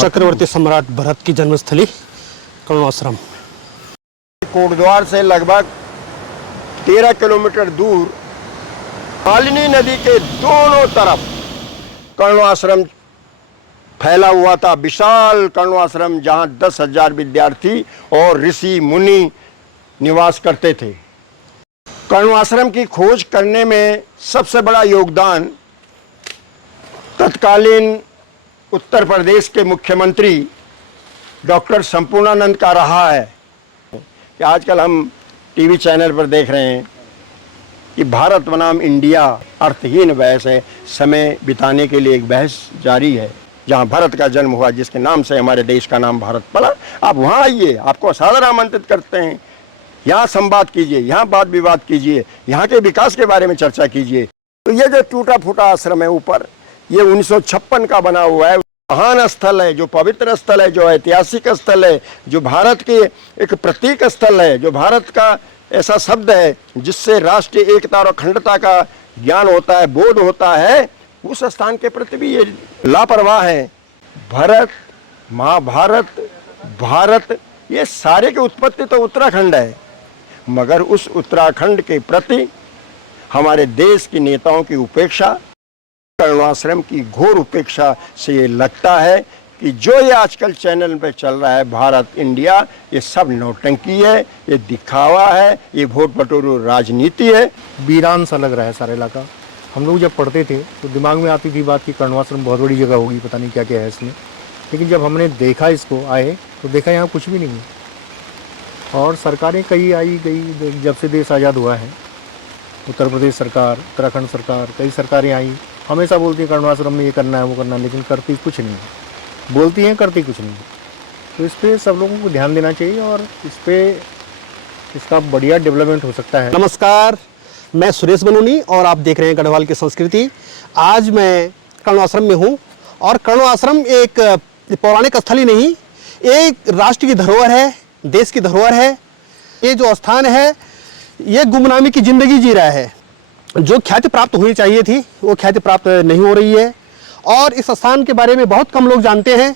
चक्रवर्ती सम्राट भरत की जन्मस्थली कर्णवाश्रम। कोटद्वार से लगभग 13 किलोमीटर दूर मालिनी नदी के दोनों तरफ कर्णवाश्रम फैला हुआ था। विशाल कर्णवाश्रम जहाँ 10,000 विद्यार्थी और ऋषि मुनि निवास करते थे। कर्णवाश्रम की खोज करने में सबसे बड़ा योगदान तत्कालीन उत्तर प्रदेश के मुख्यमंत्री डॉक्टर संपूर्णानंद का रहा है। कि आजकल हम टीवी चैनल पर देख रहे हैं कि भारत बनाम इंडिया अर्थहीन बहस है। समय बिताने के लिए एक बहस जारी है जहां भारत का जन्म हुआ, जिसके नाम से हमारे देश का नाम भारत पड़ा। आप वहां आइए, आपको सादर आमंत्रित करते हैं। यहाँ संवाद कीजिए, यहाँ वाद विवाद कीजिए, यहाँ के विकास के बारे में चर्चा कीजिए। तो ये जो टूटा फूटा आश्रम है ऊपर, ये 1956 का बना हुआ है। महान स्थल है, जो पवित्र स्थल है, जो ऐतिहासिक स्थल है, जो भारत के एक प्रतीक स्थल है, जो भारत का ऐसा शब्द है जिससे राष्ट्रीय एकता और अखंडता का ज्ञान होता है, बोध होता है। उस स्थान के प्रति भी ये लापरवाह है। भरत, महाभारत, भारत, ये सारे की उत्पत्ति तो उत्तराखंड है, मगर उस उत्तराखंड के प्रति हमारे देश के नेताओं की उपेक्षा, कर्णवाश्रम की घोर उपेक्षा से ये लगता है कि जो ये आजकल चैनल पे चल रहा है भारत इंडिया, ये सब नौटंकी है, ये दिखावा है, ये वोट बटोरू राजनीति है। वीरान सा लग रहा है सारा इलाका। हम लोग जब पढ़ते थे तो दिमाग में आती थी बात कि कर्णवाश्रम बहुत बड़ी जगह होगी, पता नहीं क्या क्या है इसमें। लेकिन जब हमने देखा इसको आए तो देखा यहाँ कुछ भी नहीं है। और सरकारें कई आई गई, जब से देश आज़ाद हुआ है उत्तर प्रदेश सरकार, उत्तराखंड सरकार, कई सरकारें आई, हमेशा बोलती है कर्णवाश्रम में ये करना है वो करना है, लेकिन करती कुछ नहीं है। बोलती हैं, करती कुछ नहीं है। तो इस पर सब लोगों को ध्यान देना चाहिए और इस पर इसका बढ़िया डेवलपमेंट हो सकता है। नमस्कार, मैं सुरेश बनूनी और आप देख रहे हैं गढ़वाल की संस्कृति। आज मैं कर्णवाश्रम में हूँ और कर्णवाश्रम एक पौराणिक स्थल ही नहीं, एक राष्ट्र की धरोहर है, देश की धरोहर है। ये जो स्थान है ये गुमनामी की जिंदगी जी रहा है। जो ख्याति प्राप्त होनी चाहिए थी वो ख्याति प्राप्त नहीं हो रही है। और इस स्थान के बारे में बहुत कम लोग जानते हैं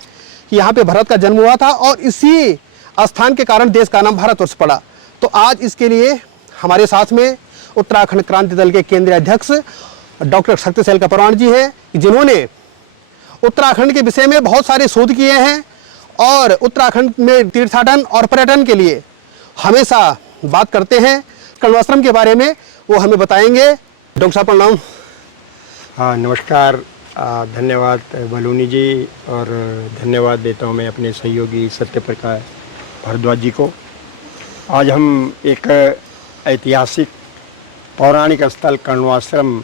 कि यहाँ पे भरत का जन्म हुआ था और इसी स्थान के कारण देश का नाम भारतवर्ष पड़ा। तो आज इसके लिए हमारे साथ में उत्तराखंड क्रांति दल के केंद्रीय अध्यक्ष डॉक्टर शक्तिशैल कपरवाण जी हैं, जिन्होंने उत्तराखंड के विषय में बहुत सारे शोध किए हैं और उत्तराखंड में तीर्थाटन और पर्यटन के लिए हमेशा बात करते हैं। कर्णवाश्रम के बारे में वो हमें बताएंगे। डॉक्टर साहब प्रणाम। हाँ, नमस्कार, धन्यवाद बलूनी जी, और धन्यवाद देता हूँ मैं अपने सहयोगी सत्यप्रकाश भारद्वाज जी को। आज हम एक ऐतिहासिक पौराणिक स्थल कर्णवाश्रम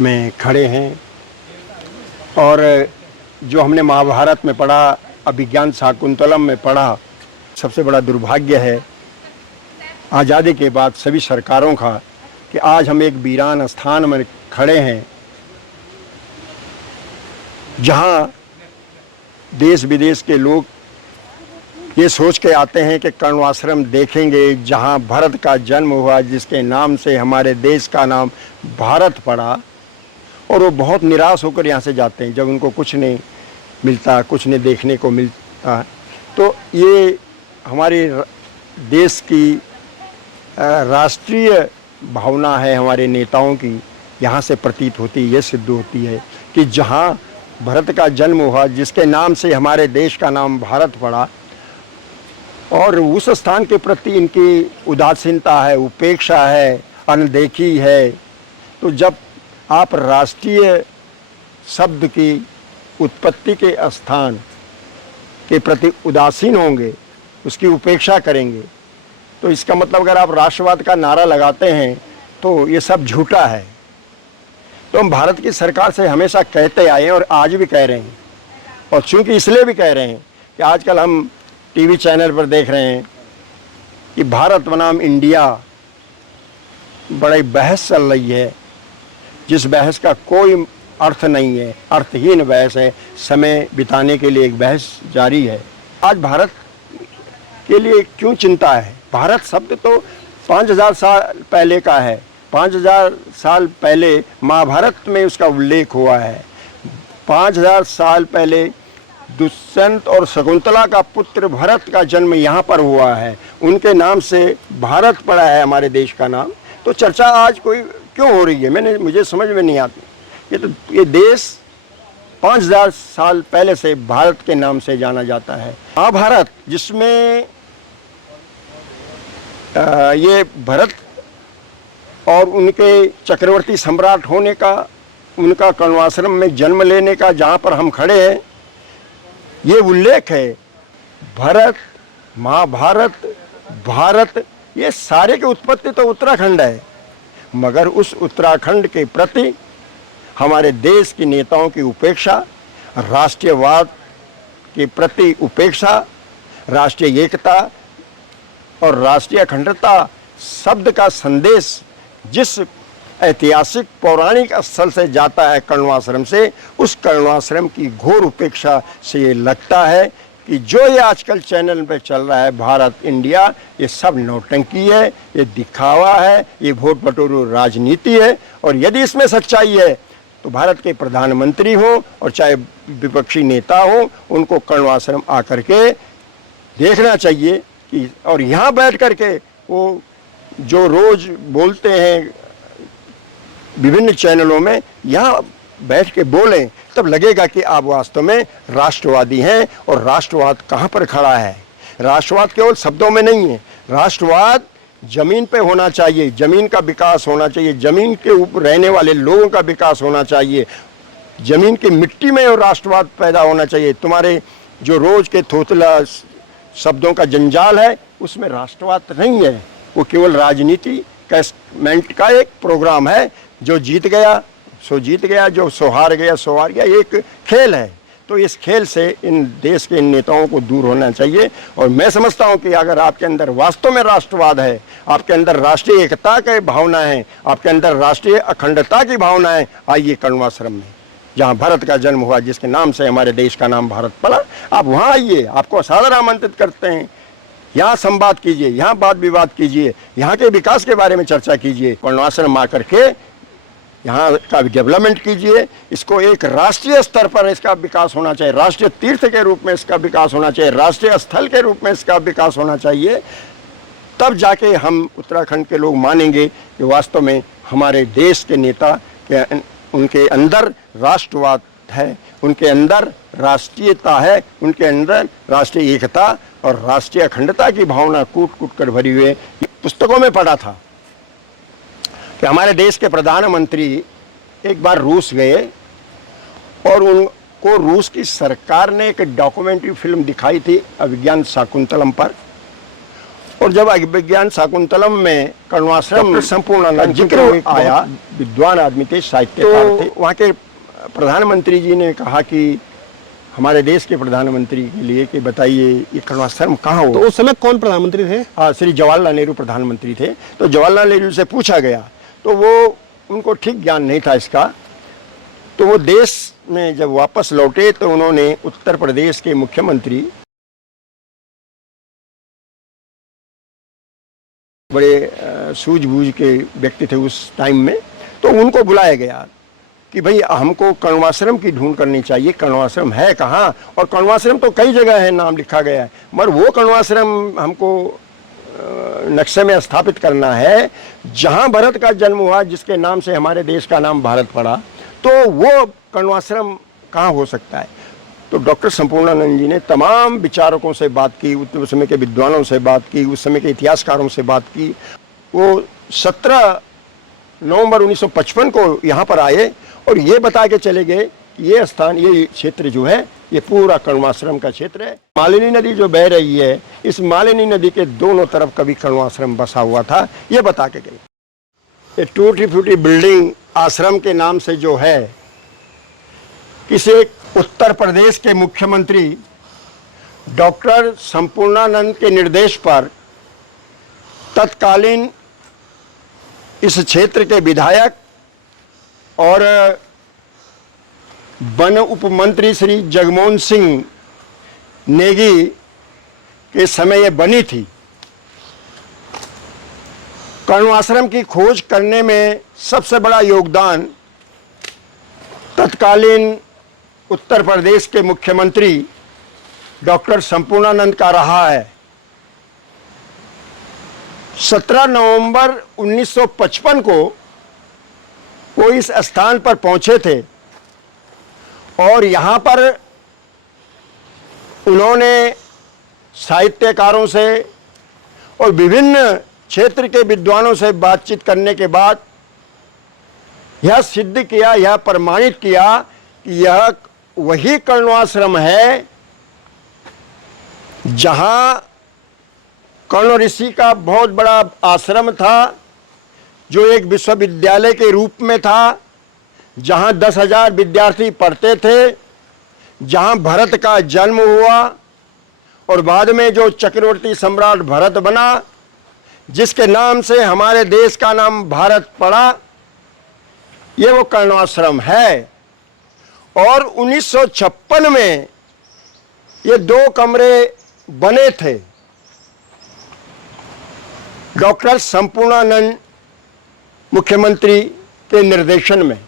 में खड़े हैं और जो हमने महाभारत में पढ़ा, अभिज्ञान शाकुंतलम में पढ़ा, सबसे बड़ा दुर्भाग्य है आज़ादी के बाद सभी सरकारों का कि आज हम एक वीरान स्थान में खड़े हैं जहां देश विदेश के लोग ये सोच के आते हैं कि कर्णवाश्रम देखेंगे, जहां भरत का जन्म हुआ, जिसके नाम से हमारे देश का नाम भारत पड़ा। और वो बहुत निराश होकर यहाँ से जाते हैं जब उनको कुछ नहीं मिलता, कुछ नहीं देखने को मिलता। तो ये हमारे देश की राष्ट्रीय भावना है, हमारे नेताओं की यहाँ से प्रतीत होती है, ये सिद्ध होती है कि जहाँ भरत का जन्म हुआ, जिसके नाम से हमारे देश का नाम भारत पड़ा, और उस स्थान के प्रति इनकी उदासीनता है, उपेक्षा है, अनदेखी है। तो जब आप राष्ट्रीय शब्द की उत्पत्ति के स्थान के प्रति उदासीन होंगे, उसकी उपेक्षा करेंगे, तो इसका मतलब अगर आप राष्ट्रवाद का नारा लगाते हैं तो ये सब झूठा है। तो हम भारत की सरकार से हमेशा कहते आए हैं और आज भी कह रहे हैं, और चूंकि इसलिए भी कह रहे हैं कि आजकल हम टीवी चैनल पर देख रहे हैं कि भारत बनाम इंडिया बड़ी बहस चल रही है, जिस बहस का कोई अर्थ नहीं है, अर्थहीन बहस है। समय बिताने के लिए एक बहस जारी है। आज भारत के लिए क्यों चिंता है? भारत शब्द तो 5000 साल पहले का है। 5000 साल पहले महाभारत में उसका उल्लेख हुआ है। 5000 साल पहले दुष्यंत और शकुंतला का पुत्र भरत का जन्म यहाँ पर हुआ है, उनके नाम से भारत पड़ा है हमारे देश का नाम। तो चर्चा आज कोई क्यों हो रही है, मुझे समझ में नहीं आती। ये देश 5000 साल पहले से भारत के नाम से जाना जाता है। महाभारत, जिसमें ये भरत और उनके चक्रवर्ती सम्राट होने का, उनका कण्वाश्रम में जन्म लेने का, जहाँ पर हम खड़े हैं, ये उल्लेख है। भरत, महाभारत, भारत, ये सारे की उत्पत्ति तो उत्तराखंड है, मगर उस उत्तराखंड के प्रति हमारे देश के नेताओं की उपेक्षा, राष्ट्रीयवाद के प्रति उपेक्षा, राष्ट्रीय एकता और राष्ट्रीय अखंडता शब्द का संदेश जिस ऐतिहासिक पौराणिक स्थल से जाता है, कण्वाश्रम से, उस कण्वाश्रम की घोर उपेक्षा से ये लगता है कि जो ये आजकल चैनल पे चल रहा है भारत इंडिया, ये सब नौटंकी है, ये दिखावा है, ये वोट बटोरू राजनीति है। और यदि इसमें सच्चाई है तो भारत के प्रधानमंत्री हो और चाहे विपक्षी नेता हो, उनको कण्वाश्रम आकर के देखना चाहिए कि, और यहाँ बैठ कर के वो जो रोज बोलते हैं विभिन्न चैनलों में, यहाँ बैठ के बोलें, तब लगेगा कि आप वास्तव में राष्ट्रवादी हैं। और राष्ट्रवाद कहाँ पर खड़ा है? राष्ट्रवाद केवल शब्दों में नहीं है, राष्ट्रवाद जमीन पे होना चाहिए, जमीन का विकास होना चाहिए, जमीन के ऊपर रहने वाले लोगों का विकास होना चाहिए, जमीन की मिट्टी में और राष्ट्रवाद पैदा होना चाहिए। तुम्हारे जो रोज के थोथला शब्दों का जंजाल है, उसमें राष्ट्रवाद नहीं है, वो केवल राजनीति कैस्टमेंट का एक प्रोग्राम है। जो जीत गया सो जीत गया, जो सो हार गया सो हार गया, एक खेल है। तो इस खेल से इन देश के इन नेताओं को दूर होना चाहिए। और मैं समझता हूं कि अगर आपके अंदर वास्तव में राष्ट्रवाद है, आपके अंदर राष्ट्रीय एकता की भावना है, आपके अंदर राष्ट्रीय अखंडता की भावना है, आइए कण्वाश्रम में, जहां भरत का जन्म हुआ, जिसके नाम से हमारे देश का नाम भारत पड़ा, आप वहां आइए, आपको सादर आमंत्रित करते हैं। यहाँ संवाद कीजिए, यहाँ वाद विवाद कीजिए, यहाँ के विकास के बारे में चर्चा कीजिए, कण्वाश्रम आकर के यहाँ का डेवलपमेंट कीजिए। इसको एक राष्ट्रीय स्तर पर इसका विकास होना चाहिए, राष्ट्रीय तीर्थ के रूप में इसका विकास होना चाहिए, राष्ट्रीय स्थल के रूप में इसका विकास होना चाहिए। तब जाके हम उत्तराखंड के लोग मानेंगे कि वास्तव में हमारे देश के नेता के उनके अंदर राष्ट्रवाद है, उनके अंदर राष्ट्रीयता है, उनके अंदर राष्ट्रीय एकता और राष्ट्रीय अखंडता की भावना कूट कूट कर भरी हुई है। पुस्तकों में पढ़ा था कि हमारे देश के प्रधानमंत्री एक बार रूस गए और उनको रूस की सरकार ने एक डॉक्यूमेंट्री फिल्म दिखाई थी अभिज्ञान शाकुंतलम पर। और जब अभिज्ञान शाकुंतलम में कण्वाश्रम संपूर्णानंद जिक्र आया, विद्वान आदमी थे, साहित्यकार थे, वहाँ के प्रधानमंत्री जी ने कहा कि हमारे देश के प्रधानमंत्री के लिए कि बताइए ये कण्वाश्रम कहाँ हो। तो उस समय कौन प्रधानमंत्री थे? श्री जवाहरलाल नेहरू प्रधानमंत्री थे। तो जवाहरलाल नेहरू से पूछा गया तो वो, उनको ठीक ज्ञान नहीं था इसका। तो वो देश में जब वापस लौटे तो उन्होंने उत्तर प्रदेश के मुख्यमंत्री, बड़े सूझबूझ के व्यक्ति थे उस टाइम में, तो उनको बुलाया गया कि भाई हमको कण्वाश्रम की ढूंढ करनी चाहिए, कण्वाश्रम है कहाँ? और कण्वाश्रम तो कई जगह है, नाम लिखा गया है, मगर वो कण्वाश्रम हमको नक्शे में स्थापित करना है जहां भरत का जन्म हुआ, जिसके नाम से हमारे देश का नाम भारत पड़ा। तो वो कण्वाश्रम कहाँ हो सकता है? तो डॉक्टर संपूर्णानंद जी ने तमाम विचारकों से बात की, उस समय के विद्वानों से बात की, उस समय के इतिहासकारों से बात की। वो 17 नवंबर 1955 को यहाँ पर आए और ये बता के चले गए कि ये स्थान, ये क्षेत्र जो है, ये पूरा कण्वाश्रम का क्षेत्र है। मालिनी नदी जो बह रही है, इस मालिनी नदी के दोनों तरफ कभी कण्वाश्रम बसा हुआ था, ये बता के गए। ये टूटी फूटी बिल्डिंग आश्रम के नाम से जो है, किसी उत्तर प्रदेश के मुख्यमंत्री डॉक्टर संपूर्णानंद के निर्देश पर तत्कालीन इस क्षेत्र के विधायक और वन उपमंत्री श्री जगमोहन सिंह नेगी के समय ये बनी थी। कण्वाश्रम की खोज करने में सबसे बड़ा योगदान तत्कालीन उत्तर प्रदेश के मुख्यमंत्री डॉक्टर संपूर्णानंद का रहा है। 17 नवंबर 1955 को वो इस स्थान पर पहुंचे थे और यहाँ पर उन्होंने साहित्यकारों से और विभिन्न क्षेत्र के विद्वानों से बातचीत करने के बाद यह सिद्ध किया, यह प्रमाणित किया कि यह वही कर्णवाश्रम है जहां कर्ण ऋषि का बहुत बड़ा आश्रम था, जो एक विश्वविद्यालय के रूप में था, जहां 10,000 विद्यार्थी पढ़ते थे, जहां भरत का जन्म हुआ और बाद में जो चक्रवर्ती सम्राट भरत बना, जिसके नाम से हमारे देश का नाम भारत पड़ा, ये वो कर्णवाश्रम है। और 1956 में ये 2 कमरे बने थे डॉक्टर संपूर्णानंद मुख्यमंत्री के निर्देशन में,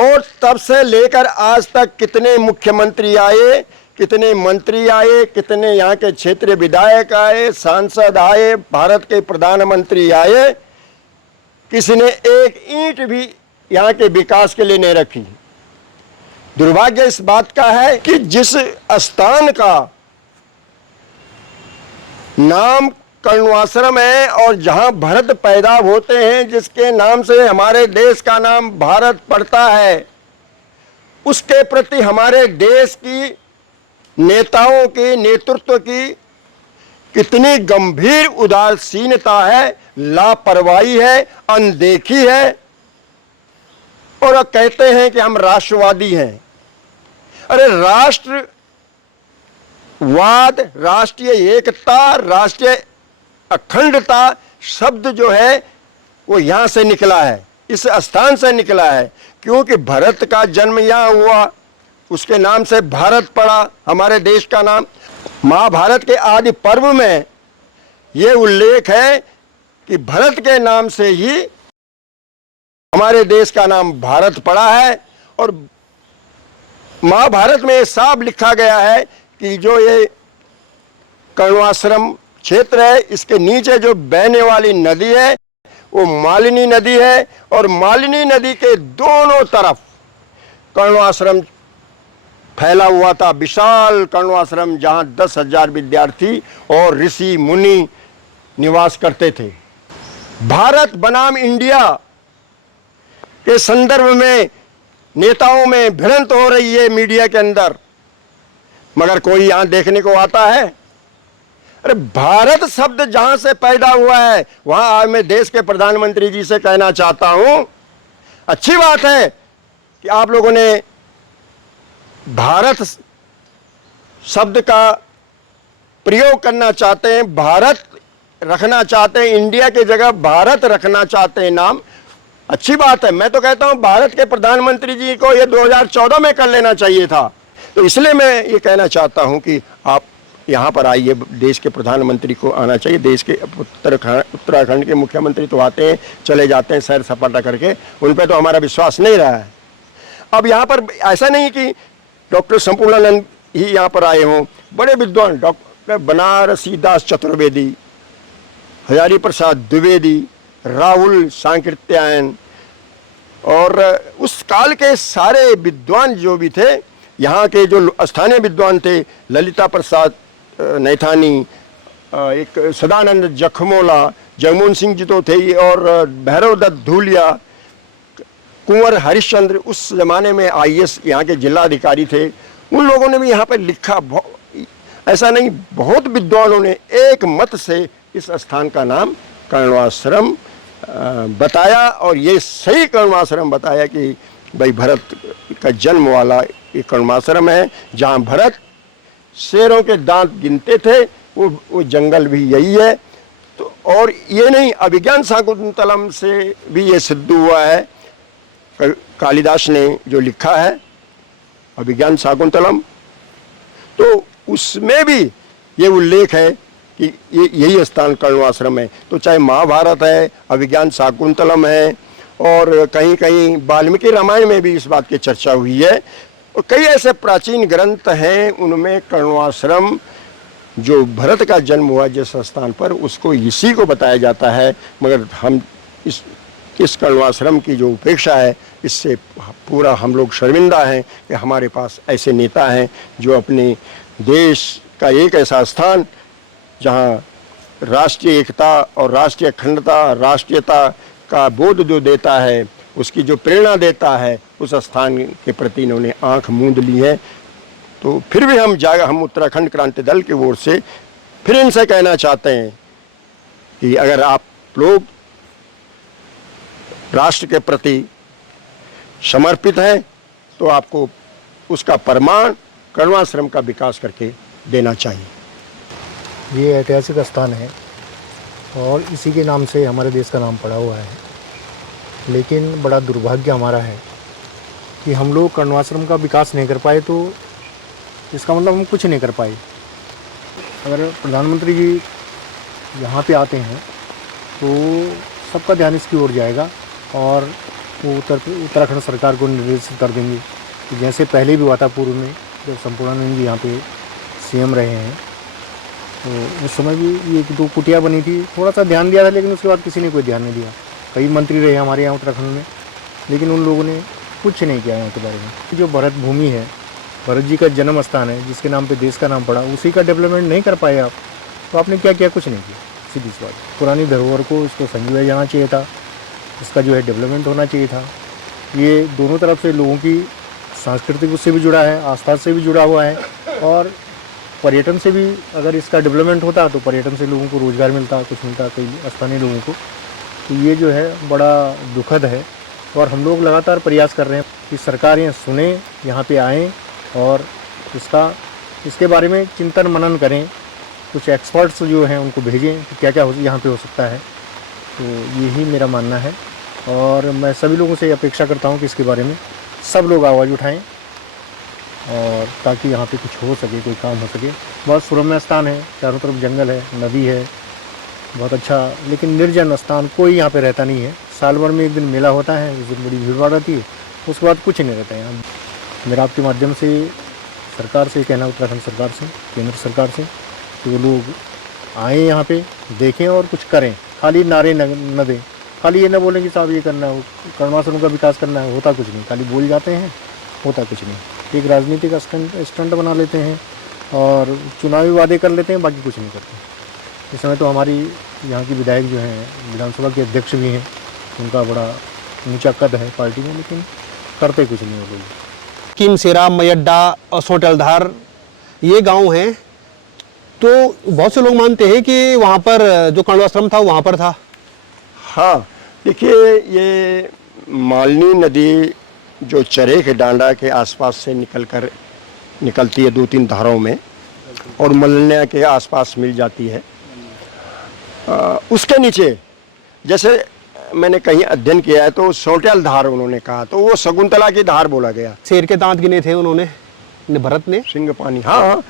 और तब से लेकर आज तक कितने मुख्यमंत्री आए, कितने मंत्री आए, कितने यहाँ के क्षेत्रीय विधायक आए, सांसद आए, भारत के प्रधानमंत्री आए, किसी ने एक ईंट भी यहाँ के विकास के लिए नहीं रखी। दुर्भाग्य इस बात का है कि जिस स्थान का नाम कर्णवाश्रम है और जहां भरत पैदा होते हैं, जिसके नाम से हमारे देश का नाम भारत पड़ता है, उसके प्रति हमारे देश की नेताओं की, नेतृत्व की कितनी गंभीर उदासीनता है, लापरवाही है, अनदेखी है। और कहते हैं कि हम राष्ट्रवादी हैं। अरे राष्ट्रवाद, राष्ट्रीय एकता, राष्ट्रीय अखंडता शब्द जो है वो यहाँ से निकला है, इस स्थान से निकला है, क्योंकि भरत का जन्म यहाँ हुआ, उसके नाम से भारत पड़ा, हमारे देश का नाम। महाभारत के आदि पर्व में ये उल्लेख है कि भरत के नाम से ही हमारे देश का नाम भारत पड़ा है। और महाभारत में साफ लिखा गया है कि जो ये कर्णवाश्रम क्षेत्र है, इसके नीचे जो बहने वाली नदी है वो मालिनी नदी है, और मालिनी नदी के दोनों तरफ कर्णवाश्रम फैला हुआ था, विशाल कर्णवाश्रम, जहां 10,000 विद्यार्थी और ऋषि मुनि निवास करते थे। भारत बनाम इंडिया के संदर्भ में नेताओं में भिड़ंत हो रही है मीडिया के अंदर, मगर कोई यहां देखने को आता है? अरे भारत शब्द जहां से पैदा हुआ है, वहां आज मैं देश के प्रधानमंत्री जी से कहना चाहता हूं, अच्छी बात है कि आप लोगों ने भारत शब्द का प्रयोग करना चाहते हैं, भारत रखना चाहते हैं, इंडिया की जगह भारत रखना चाहते हैं नाम, अच्छी बात है। मैं तो कहता हूं भारत के प्रधानमंत्री जी को ये 2014 में कर लेना चाहिए था। तो इसलिए मैं ये कहना चाहता हूं कि आप यहाँ पर आइए, देश के प्रधानमंत्री को आना चाहिए। देश के उत्तराखंड के मुख्यमंत्री तो आते हैं, चले जाते हैं सैर सपाटा करके, उन पर तो हमारा विश्वास नहीं रहा है। अब यहाँ पर ऐसा नहीं कि डॉक्टर संपूर्णानंद ही यहाँ पर आए हों, बड़े विद्वान डॉक्टर बनारसी दास चतुर्वेदी, हजारी प्रसाद द्विवेदी, राहुल सांकृत्यायन और उस काल के सारे विद्वान जो भी थे, यहाँ के जो स्थानीय विद्वान थे, ललिता प्रसाद नैथानी, एक सदानंद जखमोला, जगमोहन सिंह जी तो थे ही, और भैरव दत्त धूलिया, कुंवर हरिश्चंद्र उस जमाने में IAS यहाँ के जिलाधिकारी थे, उन लोगों ने भी यहाँ पर लिखा। ऐसा नहीं, बहुत विद्वानों ने एक मत से इस स्थान का नाम कर्णवाश्रम बताया, और ये सही कर्णवाश्रम बताया कि भाई भरत का जन्म वाला ये कर्णवाश्रम है, जहाँ भरत शेरों के दांत गिनते थे, वो जंगल भी यही है। तो और ये नहीं, अभिज्ञान शाकुंतलम से भी ये सिद्ध हुआ है, कालिदास ने जो लिखा है अभिज्ञान शाकुंतलम, तो उसमें भी ये उल्लेख है कि ये यही स्थान कर्णवाश्रम है। तो चाहे महाभारत है, अभिज्ञान शाकुंतलम है, और कहीं कहीं वाल्मीकि रामायण में भी इस बात की चर्चा हुई है। और कई ऐसे प्राचीन ग्रंथ हैं, उनमें कर्णवाश्रम जो भरत का जन्म हुआ जिस स्थान पर, उसको इसी को बताया जाता है। मगर हम इस कर्णवाश्रम की जो उपेक्षा है, इससे पूरा हम लोग शर्मिंदा हैं कि हमारे पास ऐसे नेता हैं जो अपने देश का एक ऐसा स्थान जहाँ राष्ट्रीय एकता और राष्ट्रीय अखंडता, राष्ट्रीयता का बोध जो देता है, उसकी जो प्रेरणा देता है, उस स्थान के प्रति इन्होंने आंख मूंद ली है। तो फिर भी हम उत्तराखंड क्रांति दल की ओर से फिर इनसे कहना चाहते हैं कि अगर आप लोग राष्ट्र के प्रति समर्पित हैं तो आपको उसका प्रमाण कर्णवाश्रम का विकास करके देना चाहिए। ये ऐतिहासिक स्थान है और इसी के नाम से हमारे देश का नाम पड़ा हुआ है। लेकिन बड़ा दुर्भाग्य हमारा है कि हम लोग कर्णवाश्रम का विकास नहीं कर पाए, तो इसका मतलब हम कुछ नहीं कर पाए। अगर प्रधानमंत्री जी यहाँ पे आते हैं तो सबका ध्यान इसकी ओर जाएगा और वो उत्तराखंड सरकार को निर्देशित कर देंगे कि जैसे पहले भी हुआ था पूर्व में, जब संपूर्णानंद जी यहाँ पे सीएम रहे हैं, तो उस समय भी ये 2 कुटिया बनी थी, थोड़ा सा ध्यान दिया था, लेकिन उसके बाद किसी ने कोई ध्यान नहीं दिया। कई मंत्री रहे हमारे यहाँ उत्तराखंड में, लेकिन उन लोगों ने कुछ नहीं किया यहाँ के बारे में। जो भरत भूमि है, भरत जी का जन्म स्थान है, जिसके नाम पे देश का नाम पड़ा, उसी का डेवलपमेंट नहीं कर पाए आप, तो आपने क्या किया? कुछ नहीं किया। सीधी सी बात, पुरानी धरोहर को इसको संजोया जाना चाहिए था, इसका जो है डेवलपमेंट होना चाहिए था। ये दोनों तरफ से लोगों की सांस्कृतिक उससे भी जुड़ा है, आस्था से भी जुड़ा हुआ है, और पर्यटन से भी अगर इसका डेवलपमेंट होता तो पर्यटन से लोगों को रोज़गार मिलता, कुछ मिलता कई स्थानीय लोगों को। तो ये जो है बड़ा दुखद है और हम लोग लगातार प्रयास कर रहे हैं कि सरकारें सुने, यहाँ पे आएँ और इसके बारे में चिंतन मनन करें, कुछ एक्सपर्ट्स जो हैं उनको भेजें कि क्या क्या यहाँ पे हो सकता है। तो यही मेरा मानना है और मैं सभी लोगों से अपेक्षा करता हूँ कि इसके बारे में सब लोग आवाज़ उठाएं और ताकि यहाँ पे कुछ हो सके, कोई काम हो सके। बहुत सुरम्य स्थान है, चारों तरफ जंगल है, नदी है, बहुत अच्छा, लेकिन निर्जन स्थान, कोई यहाँ पे रहता नहीं है। साल भर में एक दिन मेला होता है, उस दिन बड़ी भीड़ भाड़ रहती है, उसके बाद कुछ नहीं रहता है यहाँ। मेरा आपके माध्यम से सरकार से कहना, उत्तराखंड सरकार से, केंद्र सरकार से, कि वो लोग आएँ यहाँ पे, देखें और कुछ करें। खाली नारे न दें, खाली ये न बोलें कि साहब ये करना है, कर्णवाश्रम का विकास करना है, होता कुछ नहीं। खाली बोल जाते हैं, होता कुछ नहीं। एक राजनीतिक स्टंट बना लेते हैं और चुनावी वादे कर लेते हैं, बाकी कुछ नहीं करते। इस समय तो हमारी यहाँ की विधायक जो हैं, विधानसभा के अध्यक्ष भी हैं, उनका बड़ा ऊंचा कद है पार्टी में, लेकिन करते कुछ नहीं वो लोग। कीमसेरा, मयड्डा और सोटलधार ये गांव हैं। तो बहुत से लोग मानते हैं कि वहाँ पर जो कर्णवाश्रम था वहाँ पर था। हाँ, देखिए, ये मालनी नदी जो चरे के डांडा के आसपास से निकलती है 2-3 धारों में और मलनिया के आसपास मिल जाती है। उसके नीचे जैसे मैंने कहीं अध्ययन किया है तो सोटेल धार उन्होंने कहा, तो वो शकुंतला की धार बोला गया। शेर के दांत गिने थे उन्होंने, भरत ने। सिंह पानी, हाँ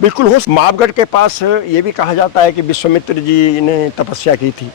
बिल्कुल हो। मावगढ़ के पास ये भी कहा जाता है कि विश्वामित्र जी ने तपस्या की थी।